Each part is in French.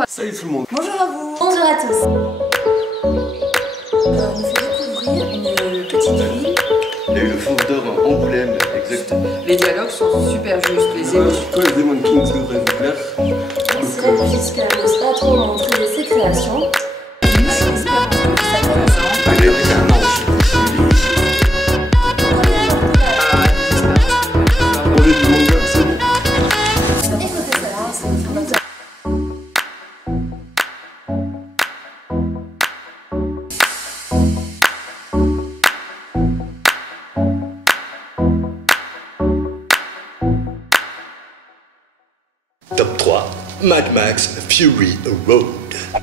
Bonjour. Salut tout le monde. Bonjour à vous. Bonjour à tous. On nous fait découvrir une petite ville. Il y a eu le Fauve d'Or à Angoulême, exactement. Les dialogues sont super justes, les émotions. Toi, les Demon Kings devraient vous plaire. C'est vrai que jusqu'à n'ose pas trop montrer ses créations. On est du manga, c'est bon. Écoutez ça, c'est Top 3, Mad Max Fury Road.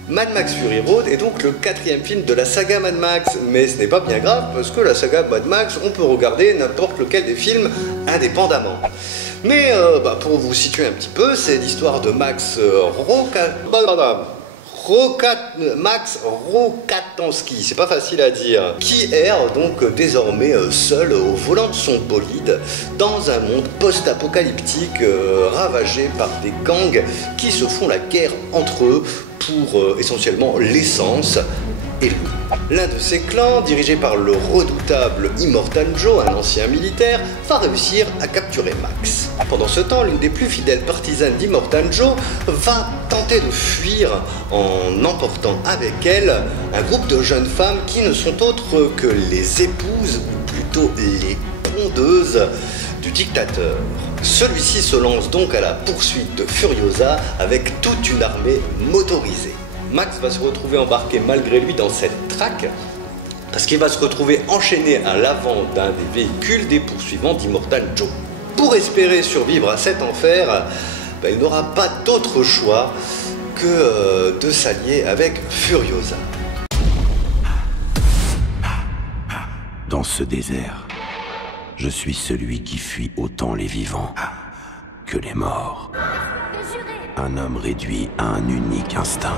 Mad Max Fury Road est donc le 4e film de la saga Mad Max, mais ce n'est pas bien grave parce que la saga Mad Max, on peut regarder n'importe lequel des films indépendamment. Mais pour vous situer un petit peu, c'est l'histoire de Max Rokatansky, c'est pas facile à dire, qui erre donc désormais seul au volant de son bolide dans un monde post-apocalyptique ravagé par des gangs qui se font la guerre entre eux pour essentiellement l'essence et l'eau. L'un de ces clans, dirigé par le redoutable Immortal Joe, un ancien militaire, va réussir à capturer Max. Pendant ce temps, l'une des plus fidèles partisanes d'Immortal Joe va tenter de fuir en emportant avec elle un groupe de jeunes femmes qui ne sont autres que les épouses, ou plutôt les pondeuses, du dictateur. Celui-ci se lance donc à la poursuite de Furiosa avec toute une armée motorisée. Max va se retrouver embarqué malgré lui dans cette traque parce qu'il va se retrouver enchaîné à l'avant d'un des véhicules des poursuivants d'Immortal Joe. Pour espérer survivre à cet enfer, il n'aura pas d'autre choix que de s'allier avec Furiosa. Dans ce désert, je suis celui qui fuit autant les vivants que les morts. Un homme réduit à un unique instinct.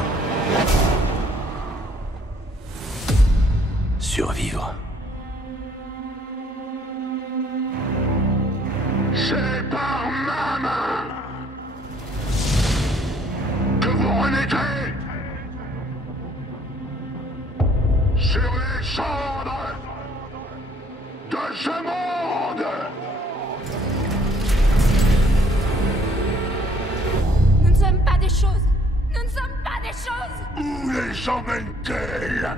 Survivre. C'est par ma main que vous renaîtrez sur les cendres de ce monde. Nous ne sommes pas des choses. Nous ne sommes pas des choses. Où les emmène-t-elle?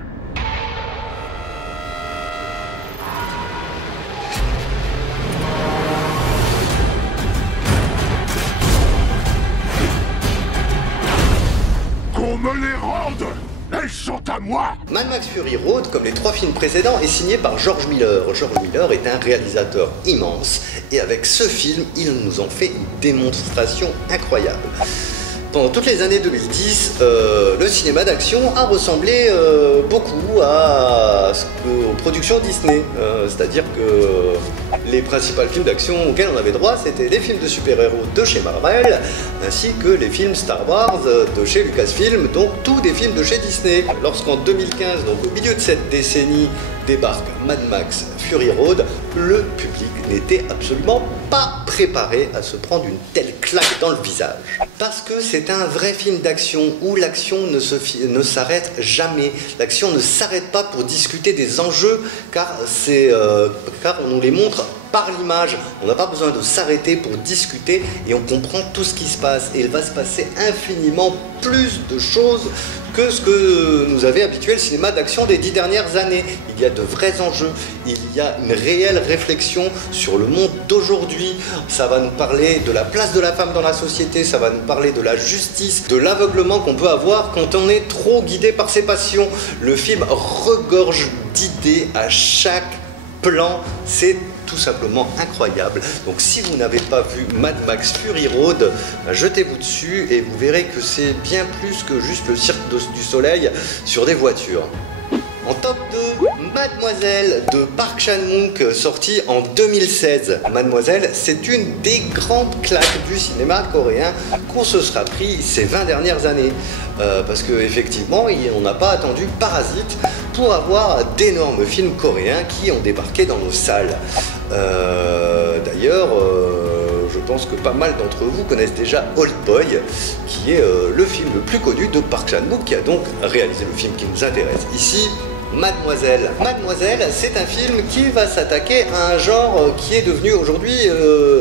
Qu'on me les rende! Elles sont à moi! Mad Max Fury Road, comme les 3 films précédents, est signé par George Miller. George Miller est un réalisateur immense et avec ce film, il nous en fait une démonstration incroyable. Pendant toutes les années 2010, le cinéma d'action a ressemblé beaucoup aux productions Disney. C'est-à-dire que les principaux films d'action auxquels on avait droit, c'était les films de super-héros de chez Marvel, ainsi que les films Star Wars de chez Lucasfilm, donc tous des films de chez Disney. Lorsqu'en 2015, donc au milieu de cette décennie, débarque Mad Max Fury Road, le public n'était absolument pas préparé à se prendre une telle claque dans le visage. Parce que c'est un vrai film d'action où l'action ne s'arrête jamais. L'action ne s'arrête pas pour discuter des enjeux car on nous les montre par l'image. On n'a pas besoin de s'arrêter pour discuter et on comprend tout ce qui se passe. Et il va se passer infiniment plus de choses que ce que nous avait habitué le cinéma d'action des 10 dernières années. Il y a de vrais enjeux, il y a une réelle réflexion sur le monde d'aujourd'hui. Ça va nous parler de la place de la femme dans la société, ça va nous parler de la justice, de l'aveuglement qu'on peut avoir quand on est trop guidé par ses passions. Le film regorge d'idées à chaque plan, c'est tout simplement incroyable. Donc si vous n'avez pas vu Mad Max Fury Road, jetez-vous dessus et vous verrez que c'est bien plus que juste le cirque du soleil sur des voitures. En top 2, Mademoiselle de Park Chan-wook, sorti en 2016. Mademoiselle, c'est une des grandes claques du cinéma coréen qu'on se sera pris ces 20 dernières années. Parce qu'effectivement, on n'a pas attendu Parasite pour avoir d'énormes films coréens qui ont débarqué dans nos salles. D'ailleurs, je pense que pas mal d'entre vous connaissent déjà Old Boy, qui est le film le plus connu de Park Chan-wook, qui a donc réalisé le film qui nous intéresse ici, Mademoiselle. Mademoiselle, c'est un film qui va s'attaquer à un genre qui est devenu aujourd'hui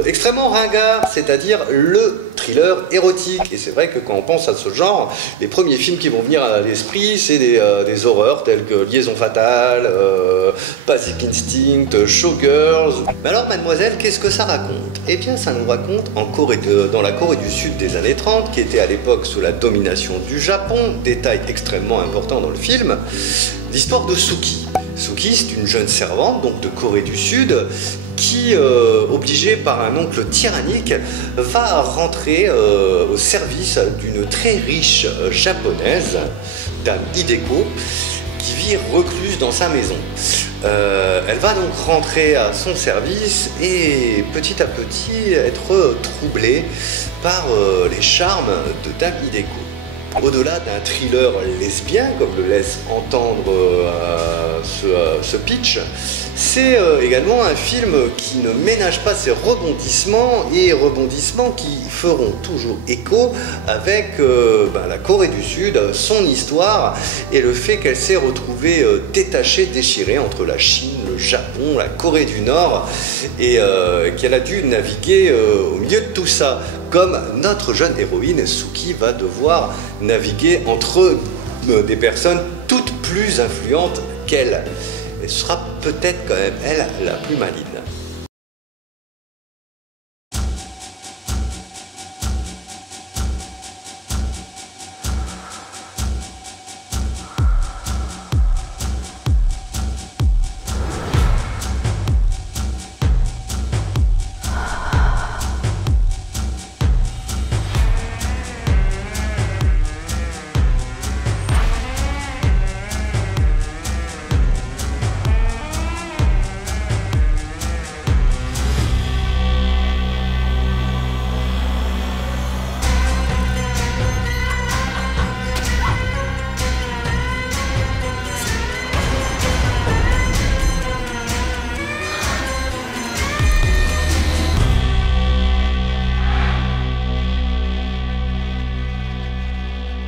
extrêmement ringard, c'est-à-dire le thriller érotique. Et c'est vrai que quand on pense à ce genre, les premiers films qui vont venir à l'esprit, c'est des horreurs telles que Liaison fatale, Basic Instinct, Showgirls. Mais alors Mademoiselle, qu'est-ce que ça raconte? Eh bien ça nous raconte dans la Corée du Sud des années 30, qui était à l'époque sous la domination du Japon, détail extrêmement important dans le film, l'histoire de Suki. Suki, c'est une jeune servante donc de Corée du Sud qui, obligée par un oncle tyrannique, va rentrer au service d'une très riche japonaise, Dame Hideko, qui vit recluse dans sa maison. Elle va donc rentrer à son service et petit à petit être troublée par les charmes de Dame Hideko. Au-delà d'un thriller lesbien, comme le laisse entendre ce pitch, c'est également un film qui ne ménage pas ses rebondissements, et rebondissements qui feront toujours écho avec la Corée du Sud, son histoire et le fait qu'elle s'est retrouvée détachée, déchirée entre la Chine, le Japon, la Corée du Nord, et qu'elle a dû naviguer au milieu de tout ça, comme notre jeune héroïne Suki va devoir naviguer entre des personnes toutes plus influentes qu'elle. Et ce sera peut-être quand même elle la plus maligne.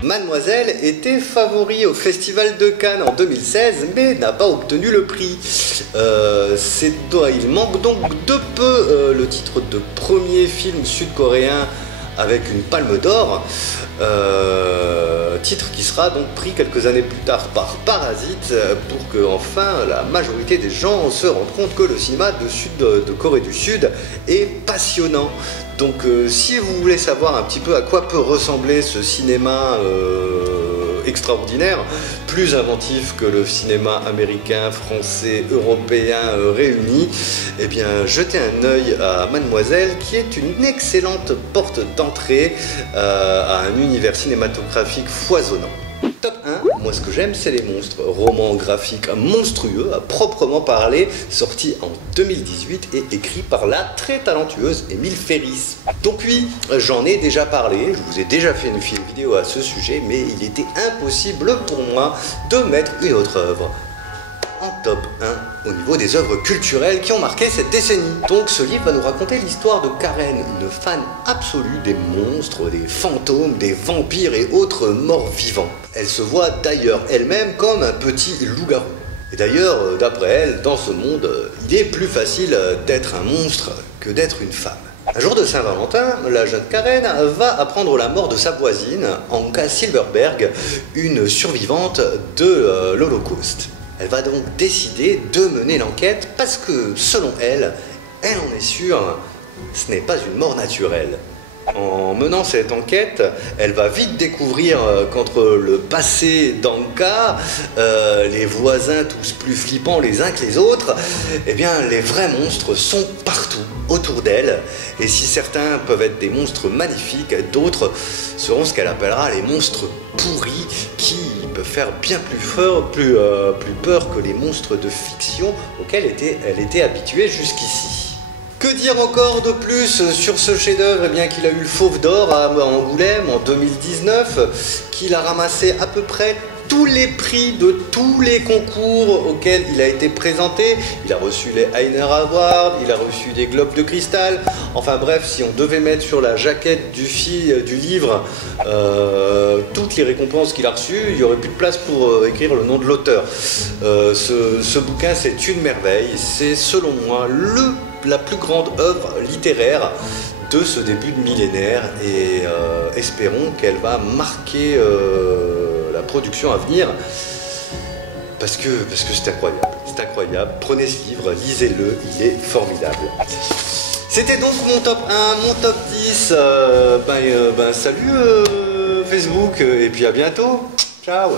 Mademoiselle était favori au Festival de Cannes en 2016, mais n'a pas obtenu le prix. Il manque donc de peu le titre de premier film sud-coréen avec une palme d'or, titre qui sera donc pris quelques années plus tard par Parasite, pour que enfin la majorité des gens se rendent compte que le cinéma de Corée du Sud est passionnant. Donc si vous voulez savoir un petit peu à quoi peut ressembler ce cinéma extraordinaire, plus inventif que le cinéma américain, français, européen réunis, eh bien jetez un œil à Mademoiselle, qui est une excellente porte d'entrée à un univers cinématographique foisonnant. Top 1, moi ce que j'aime c'est les monstres, roman graphique monstrueux à proprement parler, sorti en 2018 et écrit par la très talentueuse Emile Ferris. Donc oui, j'en ai déjà parlé, je vous ai déjà fait une vidéo à ce sujet, mais il était impossible pour moi de mettre une autre œuvre en top 1 au niveau des œuvres culturelles qui ont marqué cette décennie. Donc ce livre va nous raconter l'histoire de Karen, une fan absolue des monstres, des fantômes, des vampires et autres morts vivants. Elle se voit d'ailleurs elle-même comme un petit loup-garou. Et d'ailleurs, d'après elle, dans ce monde, il est plus facile d'être un monstre que d'être une femme. Un jour de Saint-Valentin, la jeune Karen va apprendre la mort de sa voisine, Anka Silverberg, une survivante de l'Holocauste. Elle va donc décider de mener l'enquête parce que, selon elle, elle en est sûre, ce n'est pas une mort naturelle. En menant cette enquête, elle va vite découvrir qu'entre le passé d'Anka, les voisins tous plus flippants les uns que les autres, eh bien les vrais monstres sont partout autour d'elle. Et si certains peuvent être des monstres magnifiques, d'autres seront ce qu'elle appellera les monstres pourris, qui peuvent faire bien plus peur que les monstres de fiction auxquels elle était habituée jusqu'ici. Que dire encore de plus sur ce chef-d'œuvre? Eh bien qu'il a eu le Fauve d'Or à Angoulême en 2019, qu'il a ramassé à peu près tous les prix de tous les concours auxquels il a été présenté. Il a reçu les Heiner Awards, il a reçu des Globes de Cristal. Enfin bref, si on devait mettre sur la jaquette du livre toutes les récompenses qu'il a reçues, il n'y aurait plus de place pour écrire le nom de l'auteur. Ce bouquin, c'est une merveille. C'est selon moi la plus grande œuvre littéraire de ce début de millénaire et espérons qu'elle va marquer la production à venir parce que c'est incroyable, prenez ce livre, lisez-le, il est formidable. C'était donc mon top 1, mon top 10, salut Facebook et puis à bientôt, ciao.